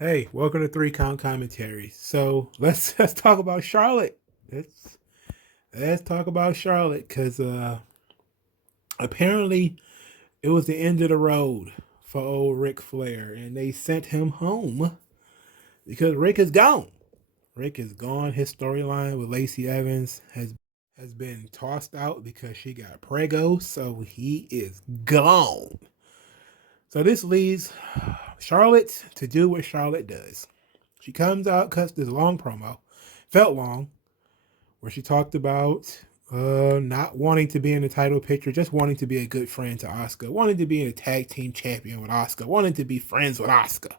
Hey, welcome to Three Count Commentary. So let's talk about Charlotte. Let's talk about Charlotte because apparently it was the end of the road for old Ric Flair, and they sent him home because Rick is gone. Rick is gone. His storyline with Lacey Evans has been tossed out because she got prego, so he is gone. So this leaves Charlotte to do what Charlotte does. She comes out, cuts this long promo, felt long, where she talked about not wanting to be in the title picture, just wanting to be a good friend to Asuka, wanting to be in a tag team champion with Asuka, wanting to be friends with Asuka.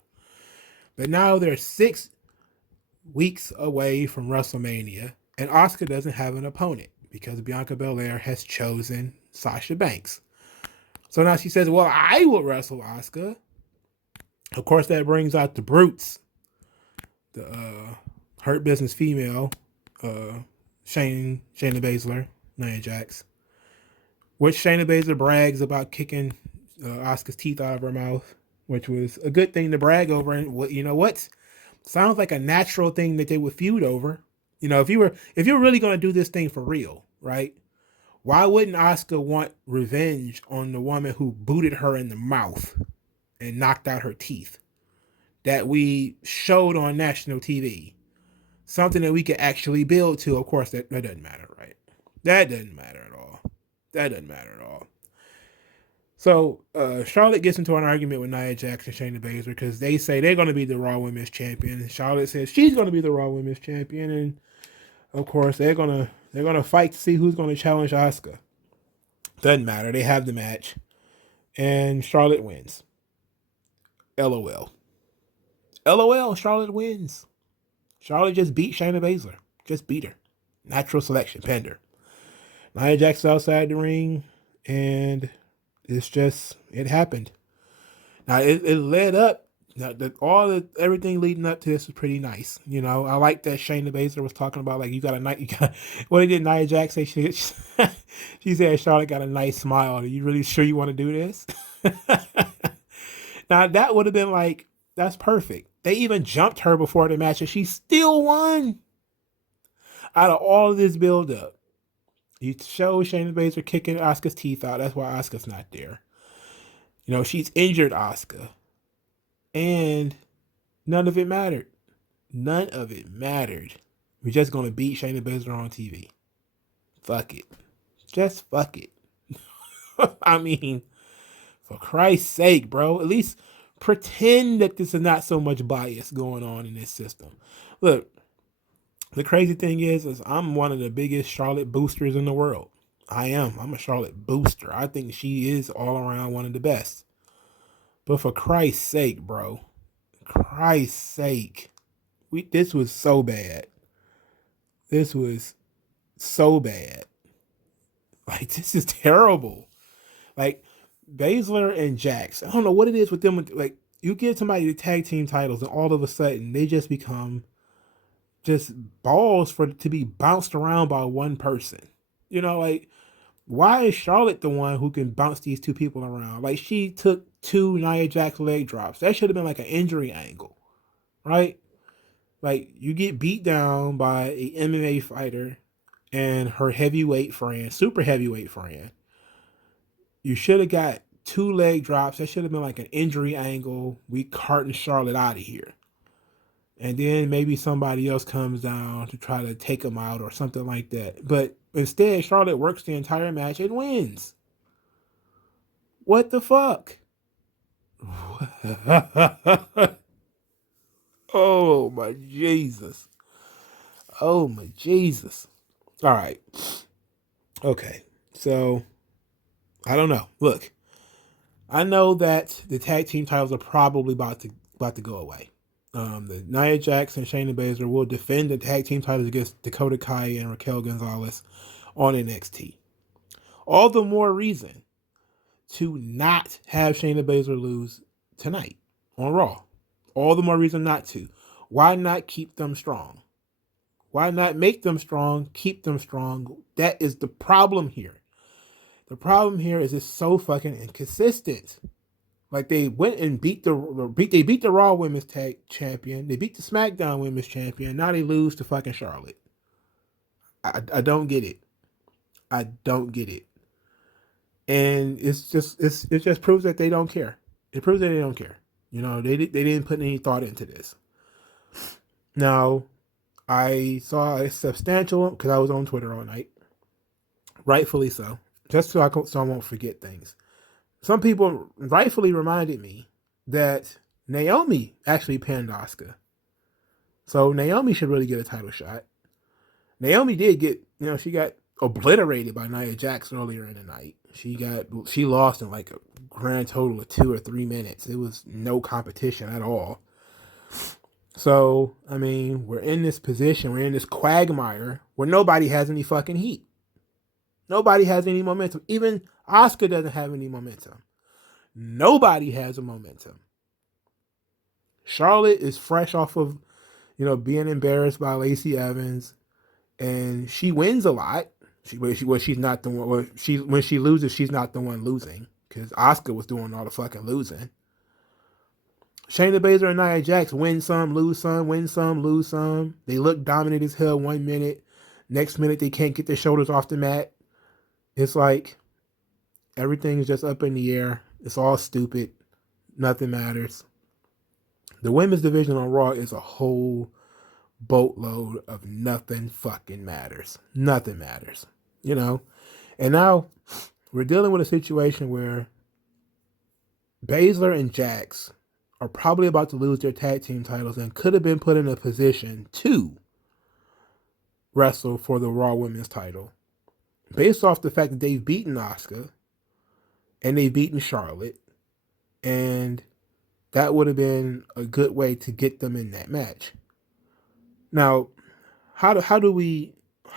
But now they're 6 weeks away from WrestleMania, and Asuka doesn't have an opponent because Bianca Belair has chosen Sasha Banks. So now she says, "Well, I will wrestle Asuka." Of course, that brings out the brutes, the Hurt Business female, uh, Shayna Baszler, Nia Jax, which Shayna Baszler brags about kicking Asuka's teeth out of her mouth, which was a good thing to brag over. And what you know what sounds like a natural thing that they would feud over. You know, if you're really gonna do this thing for real, right? Why wouldn't Asuka want revenge on the woman who booted her in the mouth and knocked out her teeth that we showed on national TV? Something that we could actually build to. Of course, that doesn't matter, right? That doesn't matter at all. That doesn't matter at all. So Charlotte gets into an argument with Nia Jax and Shayna Baszler because they say they're going to be the Raw Women's Champion. And Charlotte says she's going to be the Raw Women's Champion, and of course they're gonna fight to see who's going to challenge Asuka. Doesn't matter. They have the match, and Charlotte wins. LOL. LOL. Charlotte wins. Charlotte just beat Shayna Baszler. Just beat her. Natural selection. Pender. Nia Jax outside the ring, and it happened. Now it led up. Now everything leading up to this was pretty nice. You know, I like that Shayna Baszler was talking about like you got a night. You got what did Nia Jax say? She said Charlotte got a nice smile. Are you really sure you want to do this? Now that would have been like that's perfect. They even jumped her before the match, and she still won. Out of all of this build up, you show Shayna Baszler kicking Asuka's teeth out. That's why Asuka's not there. You know, she's injured Asuka. And none of it mattered. None of it mattered. We're just going to beat Shayna Baszler on TV. Fuck it. Just fuck it. I mean, for Christ's sake, bro. At least pretend that this is not so much bias going on in this system. Look, the crazy thing is I'm one of the biggest Charlotte boosters in the world. I am. I'm a Charlotte booster. I think she is all around one of the best. But for Christ's sake, bro. Christ's sake. This was so bad. This was so bad. Like, this is terrible. Like, Baszler and Jax. I don't know what it is with them. Like, you give somebody the tag team titles, and all of a sudden, they just become just balls to be bounced around by one person. You know, like why is Charlotte the one who can bounce these two people around? Like she took two Nia Jax leg drops. That should have been like an injury angle, right? Like you get beat down by a MMA fighter and her heavyweight friend, super heavyweight friend. You should have got two leg drops. That should have been like an injury angle. We carting Charlotte out of here. And then maybe somebody else comes down to try to take them out or something like that. But instead, Charlotte works the entire match and wins. What the fuck? Oh my Jesus. Oh my Jesus. All right. Okay. So, I don't know. Look, I know that the tag team titles are probably about to go away. The Nia Jax and Shayna Baszler will defend the tag team titles against Dakota Kai and Raquel Gonzalez on NXT. All the more reason to not have Shayna Baszler lose tonight on Raw. All the more reason not to. Why not keep them strong? Why not make them strong, keep them strong? That is the problem here. The problem here is it's so fucking inconsistent. Like they went and beat the Raw Women's Tag Champion. They beat the SmackDown Women's Champion. Now they lose to fucking Charlotte. I don't get it. I don't get it. And it just proves that they don't care. It proves that they don't care. You know, they didn't put any thought into this. Now, I saw a substantial, because I was on Twitter all night, rightfully so, just so I won't forget things. Some people rightfully reminded me that Naomi actually pinned Asuka. So Naomi should really get a title shot. Naomi did get, she got obliterated by Nia Jax earlier in the night. She lost in like a grand total of 2 or 3 minutes. It was no competition at all. So, I mean, we're in this position, we're in this quagmire where nobody has any fucking heat. Nobody has any momentum. Even Asuka doesn't have any momentum. Nobody has a momentum. Charlotte is fresh off of, being embarrassed by Lacey Evans, and she wins a lot. She's not the one. When she loses, she's not the one losing because Asuka was doing all the fucking losing. Shayna Baszler and Nia Jax win some, lose some, win some, lose some. They look dominant as hell 1 minute. Next minute, they can't get their shoulders off the mat. It's like everything's just up in the air. It's all stupid. Nothing matters. The women's division on Raw is a whole boatload of nothing fucking matters. Nothing matters. And now we're dealing with a situation where Baszler and Jax are probably about to lose their tag team titles and could have been put in a position to wrestle for the Raw Women's title based off the fact that they've beaten Asuka and they've beaten Charlotte, and that would have been a good way to get them in that match. Now, how do we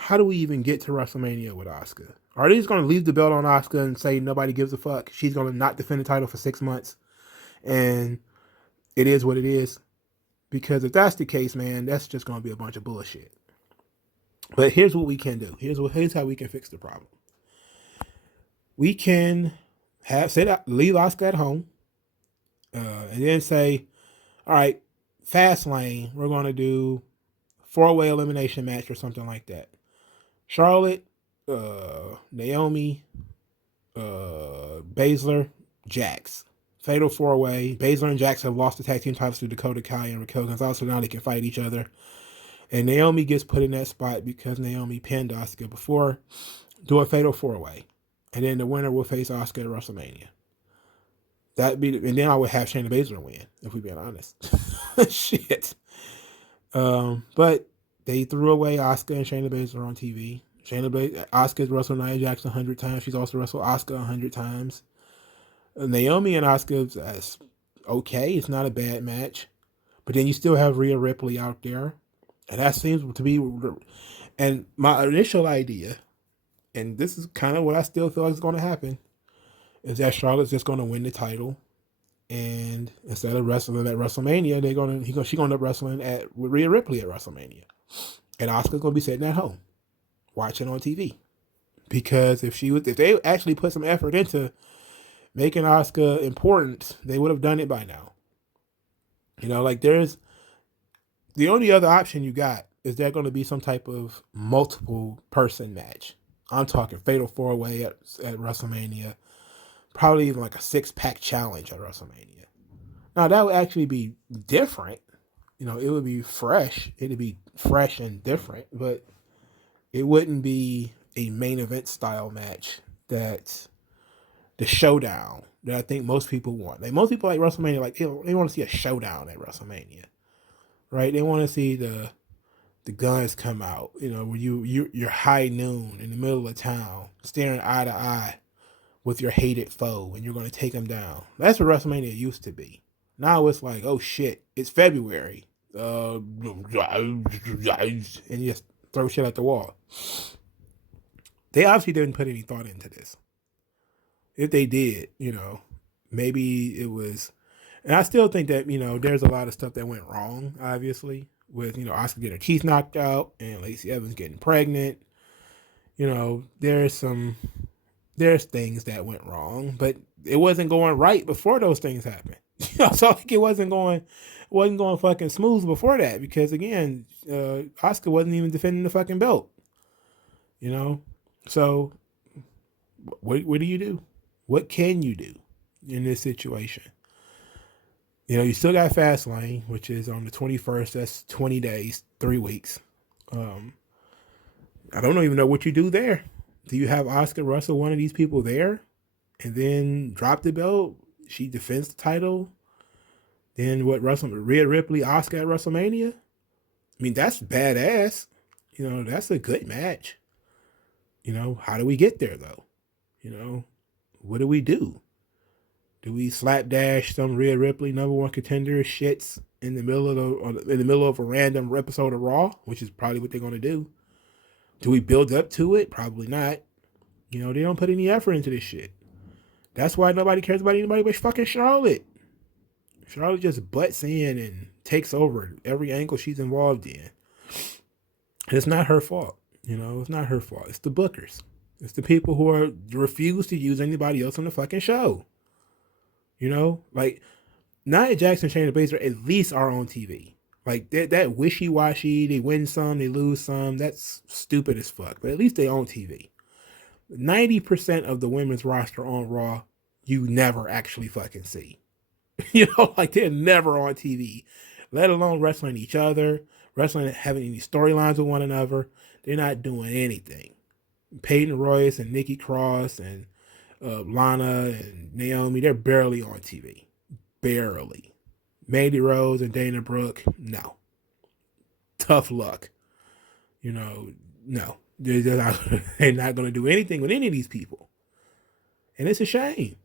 even get to WrestleMania with Asuka? Are they just going to leave the belt on Asuka and say nobody gives a fuck? She's going to not defend the title for 6 months, and it is what it is? Because if that's the case, man, that's just going to be a bunch of bullshit. But here's what we can do. Here's how we can fix the problem. We can leave Asuka at home, and then say, all right, Fastlane, we're going to do 4-way elimination match or something like that. Charlotte, Naomi, Baszler, Jax. Fatal 4-way. Baszler and Jax have lost the tag team titles to Dakota Kai and Raquel Gonzalez, so now they can fight each other. And Naomi gets put in that spot because Naomi pinned Asuka before. Do a fatal 4-way. And then the winner will face Asuka at WrestleMania. And then I would have Shayna Baszler win, if we're being honest. Shit. But they threw away Asuka and Shayna Baszler on TV. Asuka's wrestled Nia Jax 100 times. She's also wrestled Asuka 100 times. Naomi and Asuka is okay. It's not a bad match. But then you still have Rhea Ripley out there. And that seems to be... And my initial idea, and this is kind of what I still feel like is going to happen, is that Charlotte's just going to win the title. And instead of wrestling at WrestleMania, she's going to end up wrestling with Rhea Ripley at WrestleMania. And Asuka's going to be sitting at home watching on TV. Because if they actually put some effort into making Asuka important, they would have done it by now. There's the only other option you got is there going to be some type of multiple person match. I'm talking fatal 4-way at WrestleMania. Probably even like a 6-pack challenge at WrestleMania. Now that would actually be different. It would be fresh. It'd be fresh and different, but it wouldn't be a main event style match that's the showdown that I think most people want. Most people like WrestleMania, they want to see a showdown at WrestleMania, right? They want to see the guns come out, where you're high noon in the middle of town, staring eye to eye with your hated foe, and you're going to take them down. That's what WrestleMania used to be. Now it's like, oh shit, it's February. And you just throw shit at the wall. They obviously didn't put any thought into this. If they did, maybe it was... And I still think that, there's a lot of stuff that went wrong, obviously, with, Asuka getting her teeth knocked out and Lacey Evans getting pregnant. There's some there's things that went wrong, but it wasn't going right before those things happened. So like it wasn't going fucking smooth before that because again, Asuka wasn't even defending the fucking belt. You know, so what do you do? What can you do in this situation? You still got Fastlane, which is on the 21st. That's 20 days, 3 weeks. Um, I don't even know what you do there. Do you have Asuka wrestle one of these people there and then drop the belt? She defends the title. Then what? Rhea Ripley, Asuka at WrestleMania. I mean, that's badass. That's a good match. How do we get there though? What do we do? Do we slapdash some Rhea Ripley number one contender shits in the middle of a random episode of Raw, which is probably what they're going to do? Do we build up to it? Probably not. They don't put any effort into this shit. That's why nobody cares about anybody but fucking Charlotte. Charlotte just butts in and takes over every angle she's involved in. And it's not her fault. It's not her fault. It's the bookers. It's the people who refuse to use anybody else on the fucking show. Like Nia Jackson, Shayna Baszler at least are on TV. Like that wishy-washy, they win some, they lose some. That's stupid as fuck. But at least they on TV. 90% of the women's roster on Raw, you never actually fucking see. Like they're never on TV, let alone wrestling each other, wrestling, having any storylines with one another. They're not doing anything. Peyton Royce and Nikki Cross and Lana and Naomi, they're barely on TV. Barely. Mandy Rose and Dana Brooke, no. Tough luck. No. They're not going to do anything with any of these people. And it's a shame.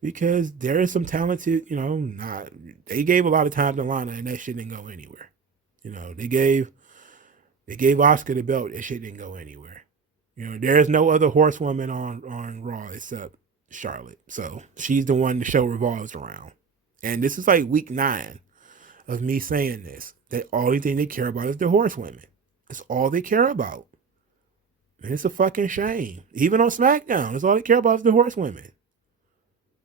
Because there is some talented, they gave a lot of time to Lana and that shit didn't go anywhere. They gave Asuka the belt, that shit didn't go anywhere. There's no other horsewoman on Raw except Charlotte. So she's the one the show revolves around. And this is like week 9 of me saying this. The only thing they care about is the horsewomen. That's all they care about. And it's a fucking shame. Even on SmackDown, that's all they care about is the horsewomen.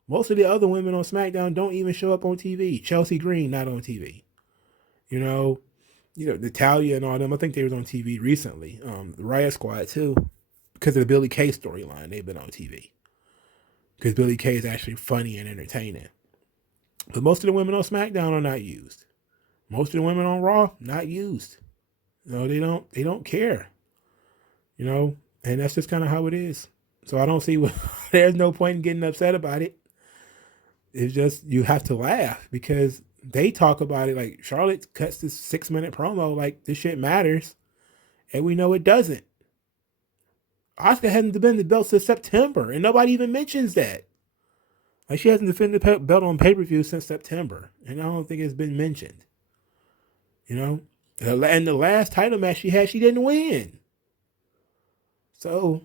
Most of the other women on SmackDown don't even show up on TV. Chelsea Green, not on TV. Natalia and all them, I think they was on TV recently. The Riot Squad too. Because of the Billie Kay storyline, they've been on TV. Because Billie Kay is actually funny and entertaining. But most of the women on SmackDown are not used. Most of the women on Raw, not used. They don't care. And that's just kind of how it is. So I don't see there's no point in getting upset about it. It's just, you have to laugh because they talk about it like Charlotte cuts this 6-minute promo like this shit matters. And we know it doesn't. Asuka hasn't defended the belt since September and nobody even mentions that. Like she hasn't defended the belt on pay-per-view since September. And I don't think it's been mentioned. And the last title match she had, she didn't win. So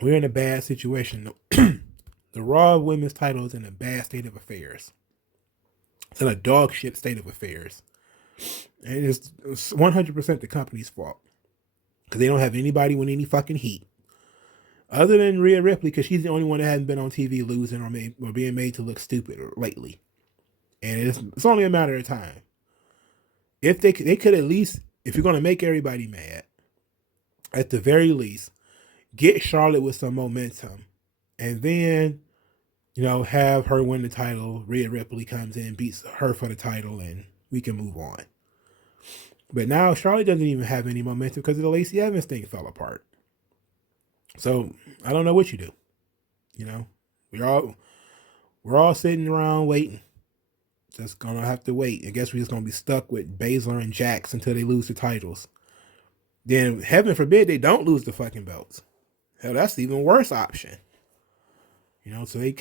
we're in a bad situation. The Raw women's title is in a bad state of affairs. It's in a dog shit state of affairs. And it's 100% the company's fault. Because they don't have anybody with any fucking heat. Other than Rhea Ripley, because she's the only one that hasn't been on TV losing or being made to look stupid lately. And it's only a matter of time. If they could at least, if you're going to make everybody mad, at the very least, get Charlotte with some momentum. And then, have her win the title. Rhea Ripley comes in, beats her for the title, and we can move on. But now Charlotte doesn't even have any momentum because of the Lacey Evans thing fell apart. So I don't know what you do. We're all sitting around waiting. Just gonna have to wait. I guess we're just gonna be stuck with Baszler and Jax until they lose the titles. Then heaven forbid they don't lose the fucking belts. Hell, that's the even worse option. So they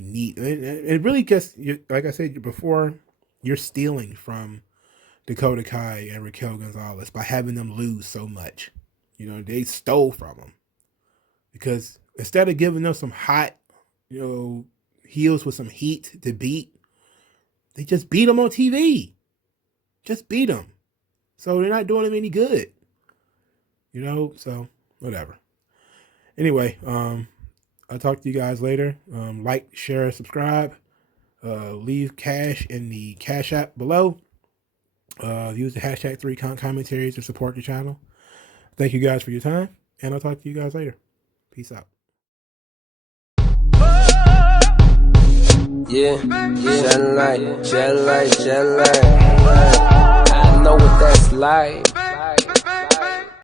need it really gets, like I said before, you're stealing from Dakota Kai and Raquel Gonzalez by having them lose so much. They stole from them. Because instead of giving them some hot, heels with some heat to beat, they just beat them on TV. Just beat them. So they're not doing them any good. So whatever. Anyway, I'll talk to you guys later. Like, share, subscribe. Leave cash in the Cash App below. Use the hashtag 3commentaries to support the channel. Thank you guys for your time, and I'll talk to you guys later. Peace out. Yeah, shed light. I know what that's like.